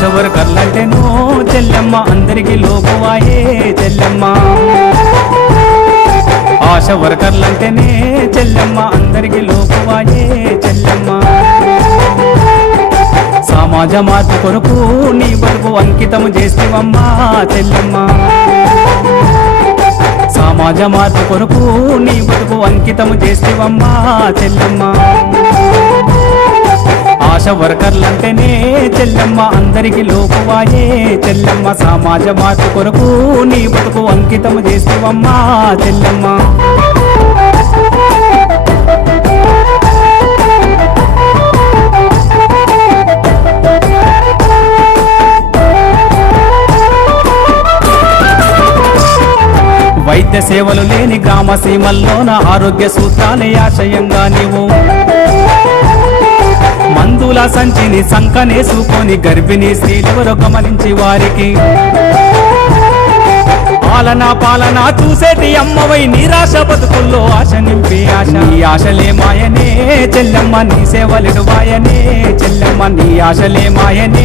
ఆశ వర్కర్లంటేనో చెల్లెమ్మ అందరికి లోకువాయే చెల్లెమ్మ ఆశ వర్కర్లంటేనే చెల్లెమ్మ అందరికి లోకువాయే చెల్లెమ్మ సమాజ మార్పు కొరకు నీ బతుకు అంకితము చేస్తేవమ్మా చెల్లెమ్మ సమాజ మార్పు కొరకు నీ బతుకు అంకితము చేస్తేవమ్మా చెల్లెమ్మ ఆశ వర్కర్లంటేనే చెల్లెమ్మ అందరికి లోకువాయే చెల్లెమ్మ సమాజ మార్పు కొరకు నీ బతుకు అంకితము చేస్తేవమ్మా చెల్లెమ్మ వైద్య సేవలు లేని గ్రామ సీమల్లోన ఆరోగ్య సూత్రాలే ఆశయంగా నీవు మందుల సంచిని సంకనేసుకొని గర్భిణీ స్త్రీలెవరో గమనించి వారికి పాలన చూసేటి అమ్మవై నిరాశ బతుకుల్లో ఆశ నింపి ఆశ నీ ఆశలే మాయనే చెల్లెమ్మ నీ సేవలెడువాయనే చెల్లెమ్మ నీ ఆశలే మాయనే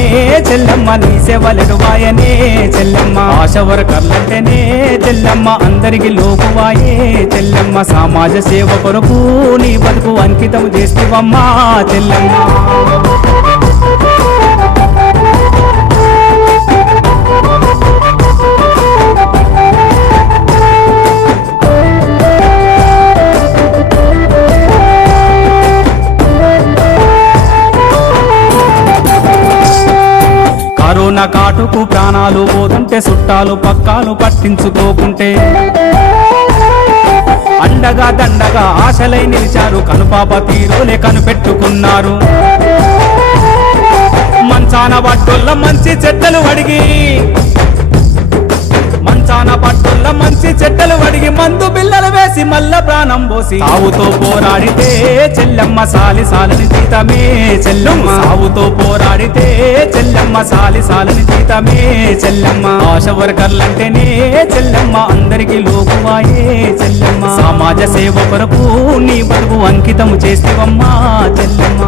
చెల్లెమ్మ నీ సేవలెడువాయనే చెల్లెమ్మ ఆశ వర్కర్లంటేనే చెల్లెమ్మ అందరికి లోకువాయే చెల్లెమ్మ సమాజ సేవ కొరకు నీ బతుకు అంకితం చేస్తేవమ్మా చెల్లెమ్మ కరోనా కాటుకు ప్రాణాలు పోతుంటే చుట్టాలు పక్కాలు పట్టించుకోకుంటే అండగా దండగా ఆశలై నిలిచారు కనుపాప తీరోలే కనిపెట్టుకున్నారు మంచాన పట్టుల్ల మంచి చెడ్డలు అడిగి మంచి చెడ్డలు అడిగి మందు బిల్లలు వేసి మల్ల ప్రాణం పోసి సావుతో పోరాడితే చెల్లెమ్మ సాలిసాలని జీతమే చెల్లెమ్మ సావుతో పోరాడితే చెల్లెమ్మ సాలిసాలని జీతమే చెల్లెమ్మ ఆశ వర్కర్లంటేనే చెల్లెమ్మ అందరికి లోకువాయే చెల్లెమ్మ సమాజ సేవ కొరకు నీ బతుకు అంకితము చేస్తేవమ్మా చెల్లెమ్మ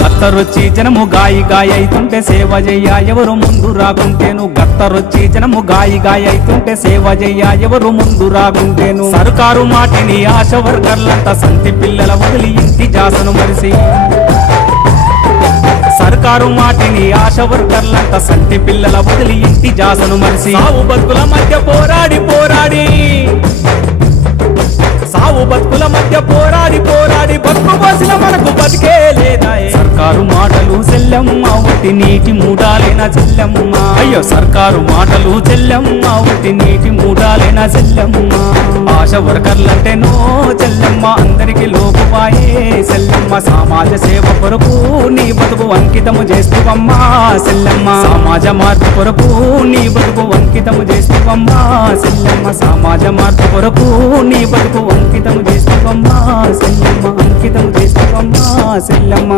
గత్తరొచ్చి జనము గాయి అయితుంటే సేవ చెయ్య ఎవరు ముందు రాకుంటేను గత్తరొచ్చి జనము గాయి అయితుంటే సేవ చెయ్య ఎవరు ముందు రాకుంటేను సర్కారు మాటిని ఆశ వర్కర్లంతా సంతి పిల్లల వదిలి ఇంటి జాసను మరిసి సర్కారు మాటిని ఆశ వర్కర్లంతా సంటి పిల్లల వదిలి ఇంటి జాసను మరిసి సావు బతుకుల మధ్య పోరాడి బతుకు బోసిన మనకు బతికే లేదా సర్కారు మాటలు చెల్లెమ్మ ఒట్టి నీటి మూడాలేనా చెల్లెమ్మ అయ్యో సర్కారు మాటలు చెల్లెమ్మ ఒట్టి నీటి మూడాలేనా చెల్లెమ్మ ఆశ వర్కర్లంటేనో చెల్లెమ్మ అందరికి లోకువాయే చెల్లెమ్మ సమాజ సేవ కొరకు నీ బతుకు అంకితము చేస్తేవమ్మా చెల్లెమ్మ సమాజ మార్పు కొరకు నీ బతుకు అంకితము చేస్తేవమ్మా చెల్లెమ్మ సమాజ మార్పు కొరకు నీ బతుకు అంకితము చేస్తేవమ్మా చెల్లెమ్మ అంకితము చేస్తేవమ్మా చెల్లెమ్మ